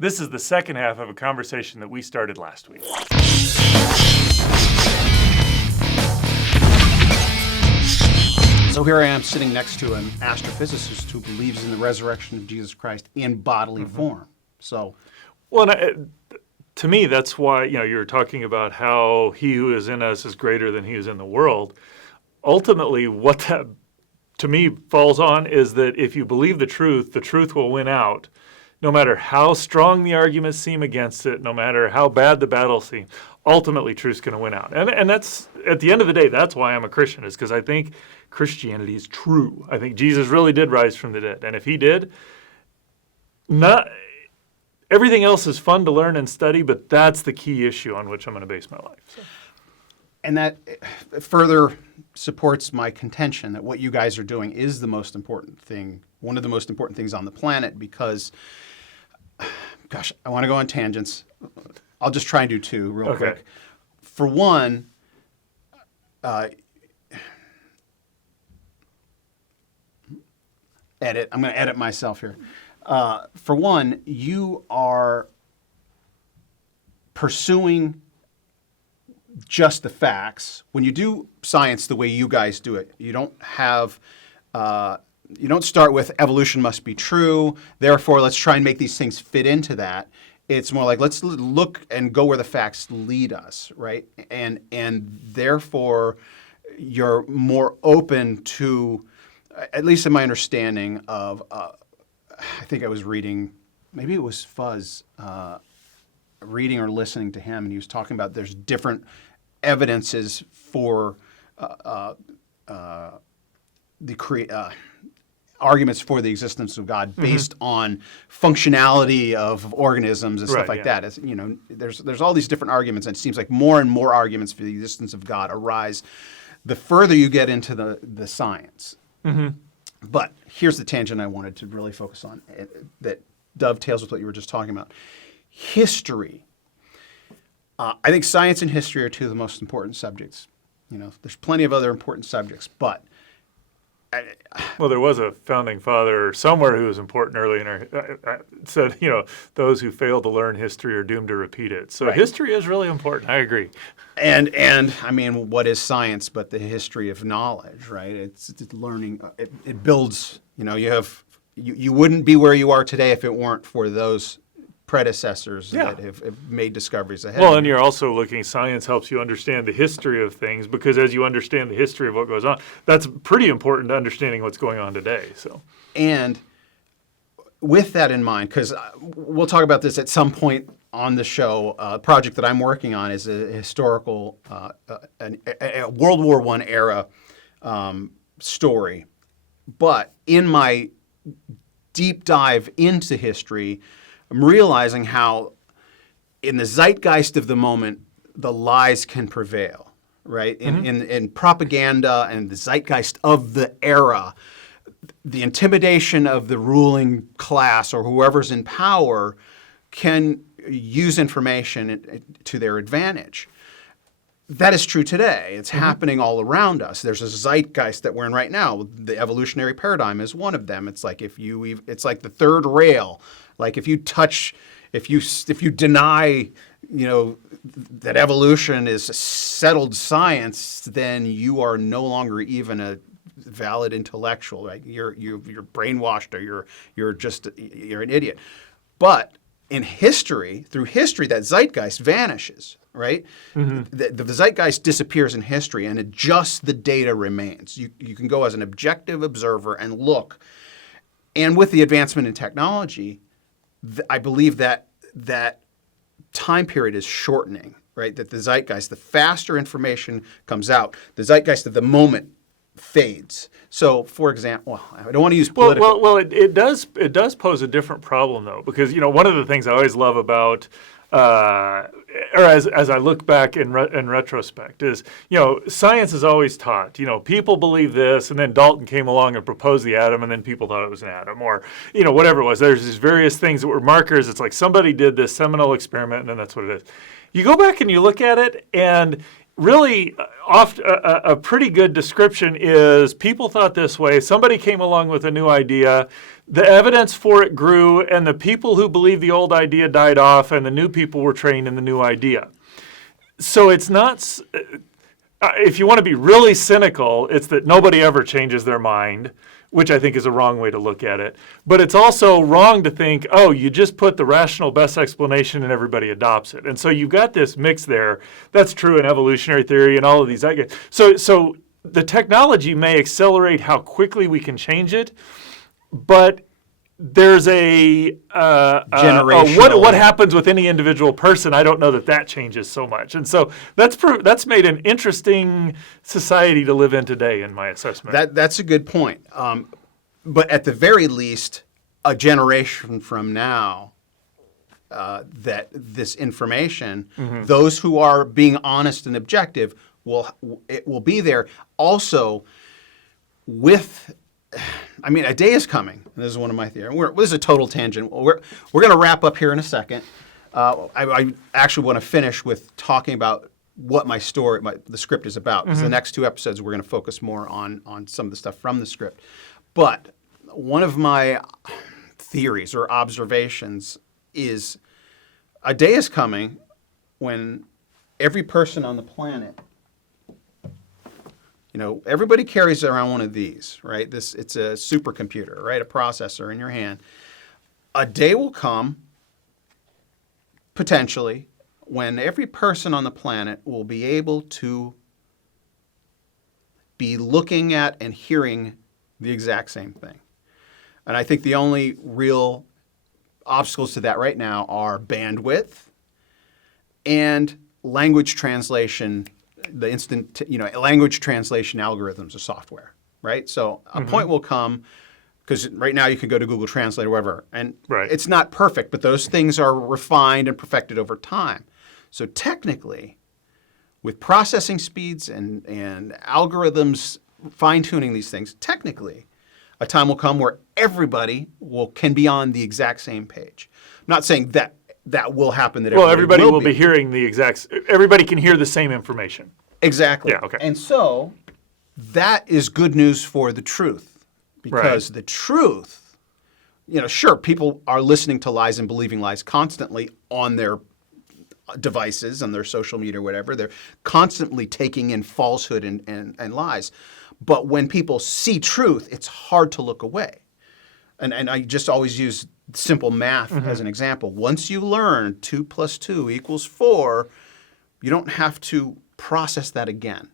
This is the second half of a conversation that we started last week. So here I am sitting next to an astrophysicist who believes in the resurrection of Jesus Christ in bodily form. So, well, to me, that's why you're talking about how he who is in us is greater than he who is in the world. Ultimately, what that to me falls on is that if you believe the truth will win out. No matter how strong the arguments seem against it, no matter how bad the battle seems, ultimately truth's going to win out. And that's, at the end of the day, that's why I'm a Christian, is because I think Christianity is true. I think Jesus really did rise from the dead. And if he did, not everything else is fun to learn and study, but that's the key issue on which I'm going to base my life. So. And that further supports my contention that what you guys are doing is the most important thing, one of the most important things on the planet, because gosh, I want to go on tangents. I'll just try and do two real quick. For one, edit. I'm going to edit myself here. For one, you are pursuing just the facts. When you do science the way you guys do it, you don't have... you don't start with evolution must be true, therefore let's try and make these things fit into that. It's more like let's look and go where the facts lead us, right? And therefore you're more open to, at least in my understanding of, I think I was reading, maybe it was Fuzz, reading or listening to him, and he was talking about there's different evidences for arguments for the existence of God based on functionality of organisms and stuff like that. As, there's all these different arguments, and it seems like more and more arguments for the existence of God arise the further you get into the science. But here's the tangent I wanted to really focus on that dovetails with what you were just talking about. History. I think science and history are two of the most important subjects. There's plenty of other important subjects, but well, there was a founding father somewhere who was important early in our said, those who fail to learn history are doomed to repeat it. So history is really important. I agree. And I mean, what is science but the history of knowledge, right? It's learning. It builds. You wouldn't be where you are today if it weren't for those predecessors that have made discoveries ahead. Well, and you're also looking, science helps you understand the history of things, because as you understand the history of what goes on, that's pretty important to understanding what's going on today. So, and with that in mind, because we'll talk about this at some point on the show, a project that I'm working on is a historical, a World War I era story. But in my deep dive into history, I'm realizing how in the zeitgeist of the moment, the lies can prevail, right? In propaganda and the zeitgeist of the era, the intimidation of the ruling class or whoever's in power can use information to their advantage. That is true today. It's happening all around us. There's a zeitgeist that we're in right now. The evolutionary paradigm is one of them. It's like it's like the third rail. Like if you deny, that evolution is settled science, then you are no longer even a valid intellectual. Right? You're brainwashed, or you're an idiot. But in history, through history, that zeitgeist vanishes. Right? The zeitgeist disappears in history, and just the data remains. You can go as an objective observer and look. And with the advancement in technology, I believe that time period is shortening, right? That the zeitgeist, the faster information comes out, the zeitgeist of the moment fades. So, for example, I don't want to use political. Well, it does pose a different problem, though, because one of the things I always love about, or as I look back in retrospect, is science is always taught. People believe this, and then Dalton came along and proposed the atom, and then people thought it was an atom, or whatever it was. There's these various things that were markers. It's like somebody did this seminal experiment, and then that's what it is. You go back and you look at it, and really, a pretty good description is people thought this way. Somebody came along with a new idea. The evidence for it grew, and the people who believed the old idea died off, and the new people were trained in the new idea. So it's not, if you want to be really cynical, it's that nobody ever changes their mind, which I think is a wrong way to look at it. But it's also wrong to think, oh, you just put the rational best explanation and everybody adopts it. And so you've got this mix there. That's true in evolutionary theory and all of these. So the technology may accelerate how quickly we can change it, but there's generational. What happens with any individual person. I don't know that changes so much, and so that's made an interesting society to live in today, in my assessment. That's a good point. But at the very least, a generation from now, that this information, those who are being honest and objective, will be there. Also, a day is coming. This is one of my theories. This is a total tangent. We're going to wrap up here in a second. I actually want to finish with talking about what my story, the script is about. Because the next 2 episodes, we're going to focus more on some of the stuff from the script. But one of my theories or observations is a day is coming when every person on the planet, everybody carries around one of these, right? It's a supercomputer, right? A processor in your hand. A day will come, potentially, when every person on the planet will be able to be looking at and hearing the exact same thing. And I think the only real obstacles to that right now are bandwidth and language translation, the instant, language translation algorithms of software, right? So a point will come, because right now you can go to Google Translate or whatever, and it's not perfect, but those things are refined and perfected over time. So technically, with processing speeds and algorithms fine-tuning these things, technically, a time will come where everybody can be on the exact same page. I'm not saying that will happen. Everybody will be hearing everybody can hear the same information. Exactly. Yeah, okay. And so that is good news for the truth, because the truth, sure, people are listening to lies and believing lies constantly on their devices, on their social media or whatever. They're constantly taking in falsehood and lies. But when people see truth, it's hard to look away. And I just always use simple math as an example. Once you learn 2 + 2 = 4, you don't have to process that again,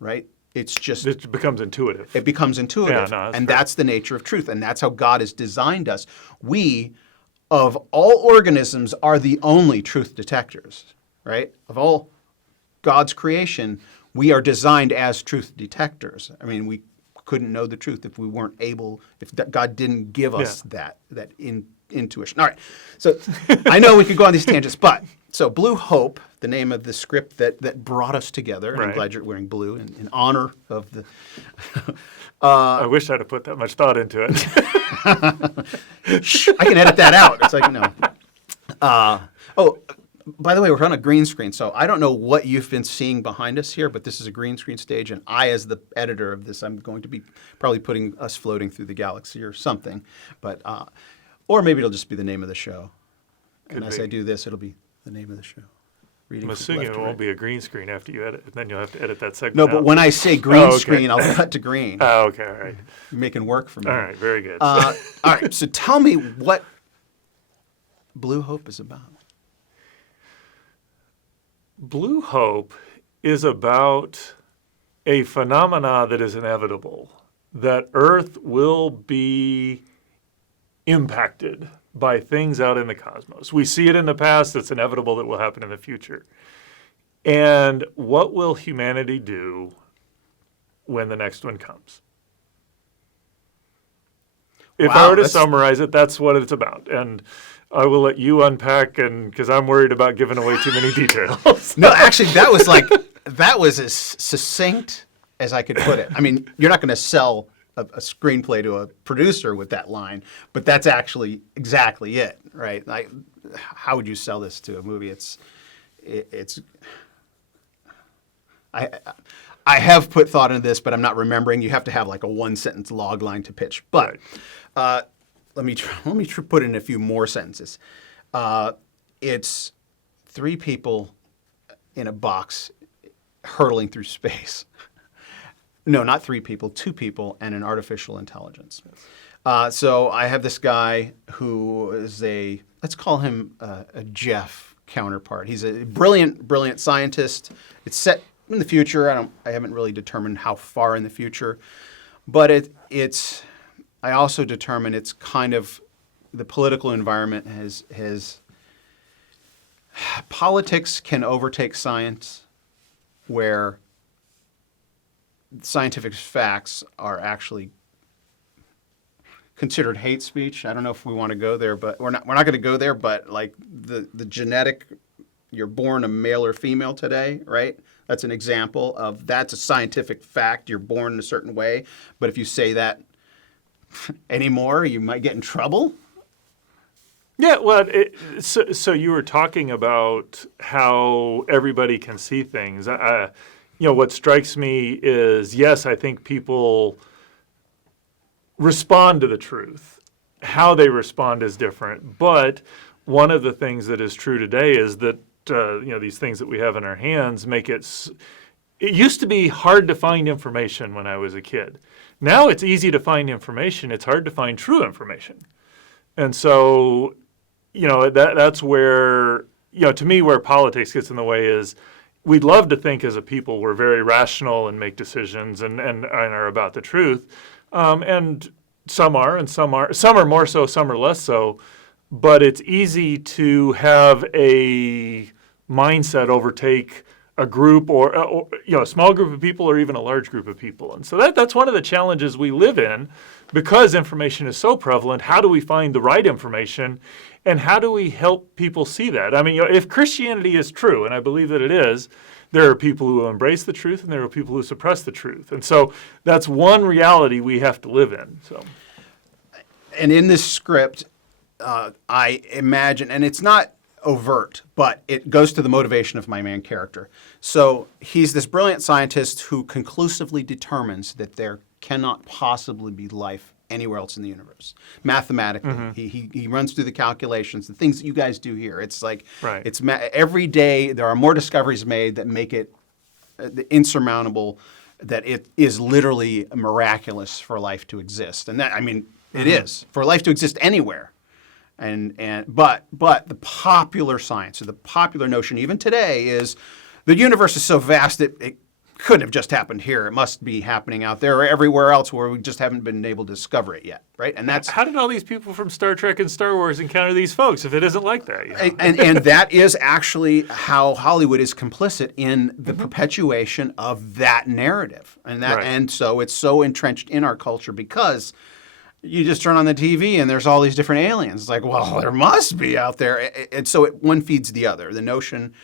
right? It becomes intuitive. It becomes intuitive. Yeah, and that's the nature of truth. And that's how God has designed us. We, of all organisms, are the only truth detectors, right? Of all God's creation, we are designed as truth detectors. I mean, we couldn't know the truth if we weren't able, if God didn't give us that intuition. All right. So I know we could go on these tangents, but so Blue Hope, the name of the script that brought us together. And I'm glad you're wearing blue in honor of the. I wish I'd have put that much thought into it. I can edit that out. It's like, no. By the way, we're on a green screen, so I don't know what you've been seeing behind us here, but this is a green screen stage, and I, as the editor of this, I'm going to be probably putting us floating through the galaxy or something, but or maybe it'll just be the name of the show. As I do this, it'll be the name of the show. I'm assuming it won't be a green screen after you edit, and then you'll have to edit that segment. No, but when I say green screen, I'll cut to green. Oh, okay, all right. You're making work for me. All right, very good. All right, so tell me what Blue Hope is about. Blue Hope is about a phenomena that is inevitable, that Earth will be impacted by things out in the cosmos. We see it in the past. It's inevitable that will happen in the future. And what will humanity do when the next one comes? If I were to summarize it, that's what it's about. And I will let you unpack, and because I'm worried about giving away too many details. No, actually, that was as succinct as I could put it. I mean, you're not going to sell a screenplay to a producer with that line, but that's actually exactly it, right? How would you sell this to a movie? I have put thought into this, but I'm not remembering. You have to have like a 1-sentence log line to pitch. But let me put in a few more sentences. It's 3 people in a box hurtling through space. No, not 3 people, 2 people and an artificial intelligence. So I have this guy who is let's call him a Jeff counterpart. He's a brilliant scientist. It's set in the future. I haven't really determined how far in the future, but I also determine it's kind of the political environment has politics can overtake science, where scientific facts are actually considered hate speech. I don't know if we want to go there, but we're not going to go there. But like the genetic, you're born a male or female today, right? That's an example of that's a scientific fact. You're born in a certain way, but if you say that anymore, you might get in trouble. Yeah, well, so you were talking about how everybody can see things. What strikes me is, yes, I think people respond to the truth. How they respond is different. But one of the things that is true today is that, these things that we have in our hands make it used to be hard to find information when I was a kid. Now it's easy to find information. It's hard to find true information. And so, that's where, to me, where politics gets in the way is we'd love to think as a people we're very rational and make decisions and are about the truth. And some are, and some are more so, some are less so. But it's easy to have a mindset overtake a group or a small group of people or even a large group of people. And so that's one of the challenges we live in because information is so prevalent. How do we find the right information and how do we help people see that? I mean, if Christianity is true, and I believe that it is, there are people who embrace the truth and there are people who suppress the truth. And so that's one reality we have to live in. So, and in this script, I imagine, and it's not overt, but it goes to the motivation of my main character. So he's this brilliant scientist who conclusively determines that there cannot possibly be life anywhere else in the universe. Mathematically, he runs through the calculations, the things that you guys do here. It's like every day there are more discoveries made that make it insurmountable, that it is literally miraculous for life to exist. And that, I mean, it is for life to exist anywhere. But the popular science or the popular notion even today is the universe is so vast that it couldn't have just happened here. It must be happening out there or everywhere else where we just haven't been able to discover it yet, right? And that's how did all these people from Star Trek and Star Wars encounter these folks if it isn't like that? And that is actually how Hollywood is complicit in the perpetuation of that narrative, and so it's so entrenched in our culture because you just turn on the TV and there's all these different aliens. It's like, well, there must be out there. And so one feeds the other. The notion,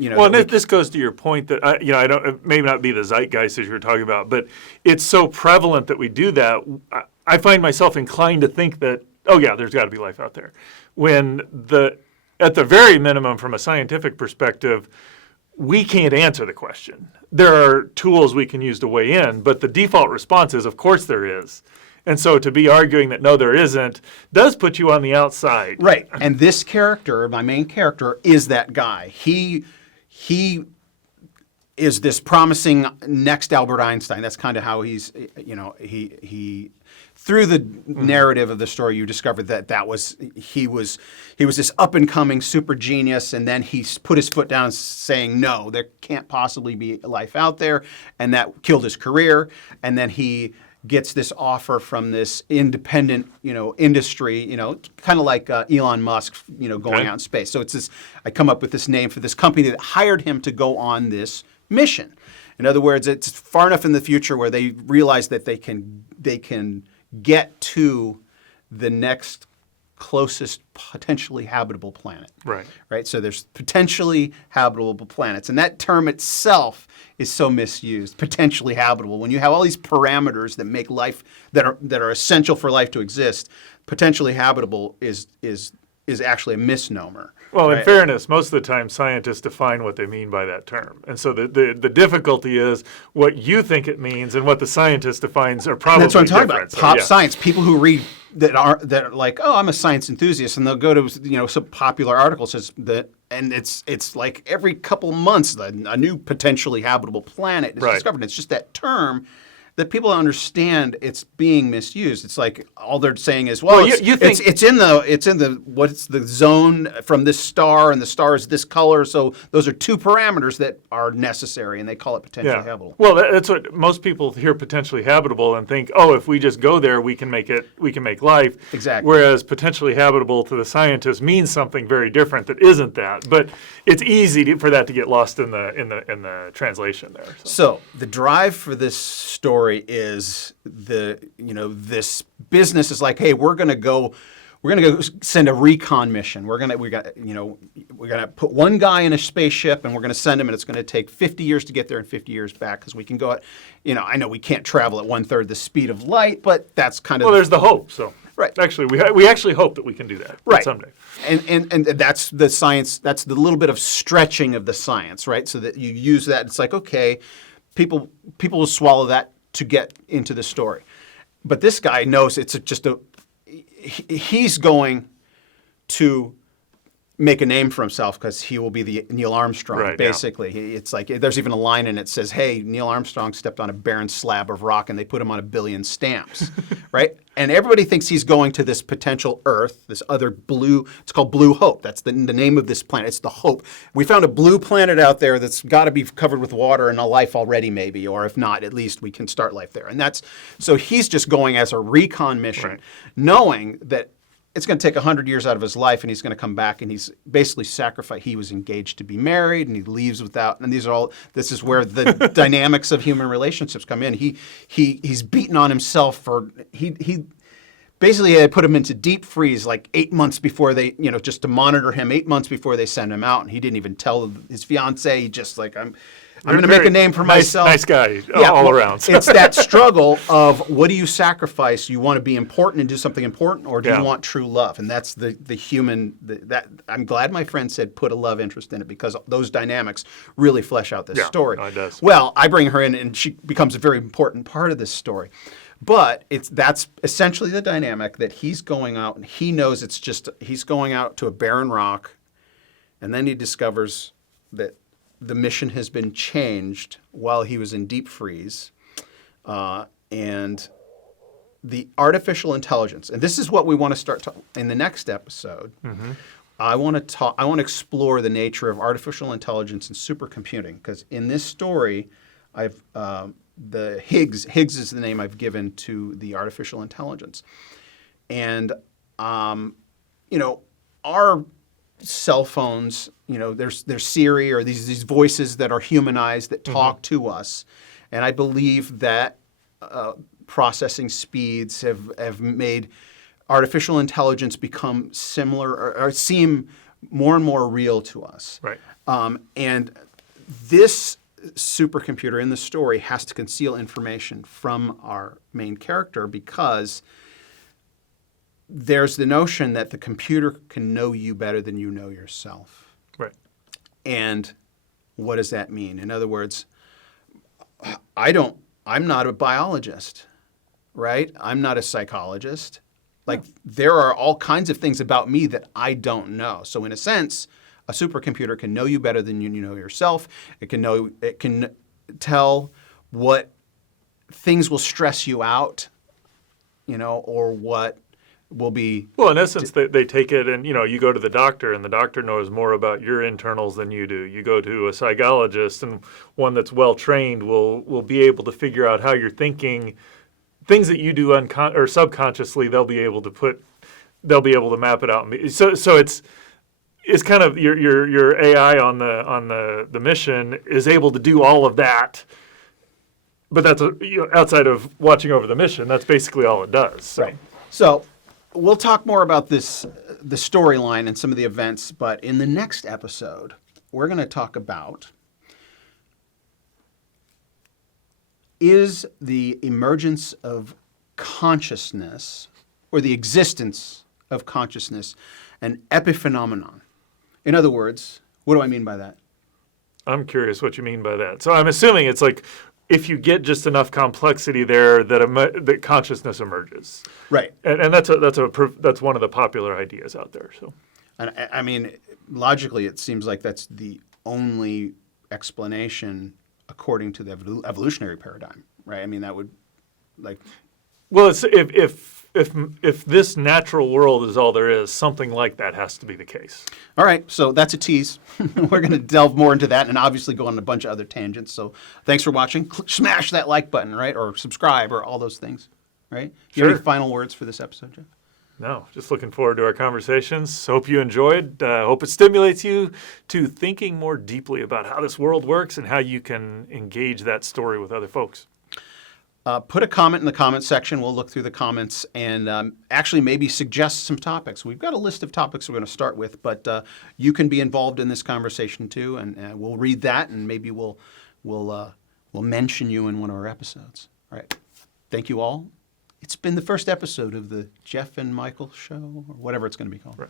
Well, and this goes to your point that, I don't, it may not be the zeitgeist as you were talking about, but it's so prevalent that we do that. I find myself inclined to think that, oh yeah, there's got to be life out there. When at the very minimum, from a scientific perspective, we can't answer the question. There are tools we can use to weigh in, but the default response is, of course there is. And so to be arguing that no, there isn't, does put you on the outside. Right. And this character, my main character, is that guy. He is this promising next Albert Einstein. That's kind of how he's, he through the narrative of the story, you discovered that he was this up and coming super genius, and then he put his foot down saying, no, there can't possibly be life out there, and that killed his career. And then he gets this offer from this independent, industry, kind of like Elon Musk, going out in space. So it's this, I come up with this name for this company that hired him to go on this mission. In other words, it's far enough in the future where they realize that they can get to the next closest potentially habitable planet. Right. So there's potentially habitable planets, and that term itself is so misused. Potentially habitable. When you have all these parameters that make life that are essential for life to exist, potentially habitable is is actually a misnomer. Well, in right? fairness, most of the time scientists define what they mean by that term. And so the difficulty is what you think it means and what the scientist defines are probably That's what I'm talking different. about. Pop yeah. science. People who read that are like, oh, I'm a science enthusiast, and they'll go to some popular articles that, and it's like every couple months a new potentially habitable planet is Right. discovered. And it's just that term that people understand it's being misused. It's like all they're saying is, well, you think it's in the what's the zone from this star, and the star is this color. So those are two parameters that are necessary, and they call it potentially habitable. Well, that's what most people hear potentially habitable and think, oh, if we just go there, we can make life. Exactly. Whereas potentially habitable to the scientist means something very different that isn't that. But it's easy for that to get lost in the translation there. So the drive for this story is this business is like, hey, we're gonna go send a recon mission. We're gonna put one guy in a spaceship, and we're gonna send him, and it's gonna take 50 years to get there and 50 years back, because we can go at, I know we can't travel at 1/3 the speed of light, but that's kind of Well, there's the hope. So right. Actually, we actually hope that we can do that right. someday. And that's the science. That's the little bit of stretching of the science, right? So that you use that. It's like, okay, people will swallow that to get into the story. But this guy knows he's going to make a name for himself, because he will be the Neil Armstrong, right, basically. Yeah. It's like there's even a line in it that says, hey, Neil Armstrong stepped on a barren slab of rock, and they put him on 1 billion stamps, right? And everybody thinks he's going to this potential Earth, this other blue, it's called Blue Hope. That's the name of this planet. It's the Hope. We found a blue planet out there that's got to be covered with water and a life already, maybe, or if not, at least we can start life there. And so he's just going as a recon mission, right. knowing that it's going to take 100 years out of his life, and he's going to come back, and he's basically sacrificed. He was engaged to be married, and he leaves without. And this is where the dynamics of human relationships come in. He's beaten on himself for he basically had put him into deep freeze like 8 months before they, just to monitor him 8 months before they send him out, and he didn't even tell his fiancée. He just like I'm going to make a name for myself. Nice guy all around. It's that struggle of, what do you sacrifice? You want to be important and do something important, or do you want true love? And that's the human. That I'm glad my friend said put a love interest in it, because those dynamics really flesh out this story. No, it does. Well, I bring her in, and she becomes a very important part of this story. But that's essentially the dynamic, that he's going out, and he knows he's going out to a barren rock, and then he discovers that the mission has been changed while he was in deep freeze, and the artificial intelligence. And this is what we want to start in the next episode. Mm-hmm. I want to explore the nature of artificial intelligence and supercomputing, because in this story, the Higgs is the name I've given to the artificial intelligence, and our cell phones, there's Siri, or these voices that are humanized that talk to us, and I believe that processing speeds have made artificial intelligence become similar or seem more and more real to us. Right. And this supercomputer in the story has to conceal information from our main character, because there's the notion that the computer can know you better than you know yourself. Right. And what does that mean? In other words, I'm not a biologist, right? I'm not a psychologist. Like, there are all kinds of things about me that I don't know. So in a sense, a supercomputer can know you better than you know yourself. It can tell what things will stress you out, or what will be. Well, in essence, they take it, and you go to the doctor, and the doctor knows more about your internals than you do. You go to a psychologist, and one that's well trained will be able to figure out how you're thinking. Things that you do or subconsciously, they'll be able to map it out. So it's kind of your AI on the mission is able to do all of that. But that's outside of watching over the mission. That's basically all it does. So. Right. So we'll talk more about the storyline and some of the events, but in the next episode, we're going to talk about, is the emergence of consciousness, or the existence of consciousness, an epiphenomenon. In other words, what do I mean by that? I'm curious what you mean by that. So I'm assuming it's like if you get just enough complexity there that consciousness emerges. Right. And that's one of the popular ideas out there. So, And I mean, logically, it seems like that's the only explanation according to the evolutionary paradigm, right? I mean, that would, like, well, it's, if this natural world is all there is, something like that has to be the case. all right. So that's a tease. We're going to delve more into that and obviously go on a bunch of other tangents. So thanks for watching. Smash that like button, right, or subscribe, or all those things, right? Do you have any Sure. final words for this episode, Jeff? No, just looking forward to our conversations. Hope you enjoyed. Hope it stimulates you to thinking more deeply about how this world works and how you can engage that story with other folks. Put a comment in the comment section. We'll look through the comments and actually maybe suggest some topics. We've got a list of topics we're going to start with, but you can be involved in this conversation too, and we'll read that and maybe we'll mention you in one of our episodes. All right. Thank you all. It's been the first episode of the Jeff and Michael show, or whatever it's going to be called. Right.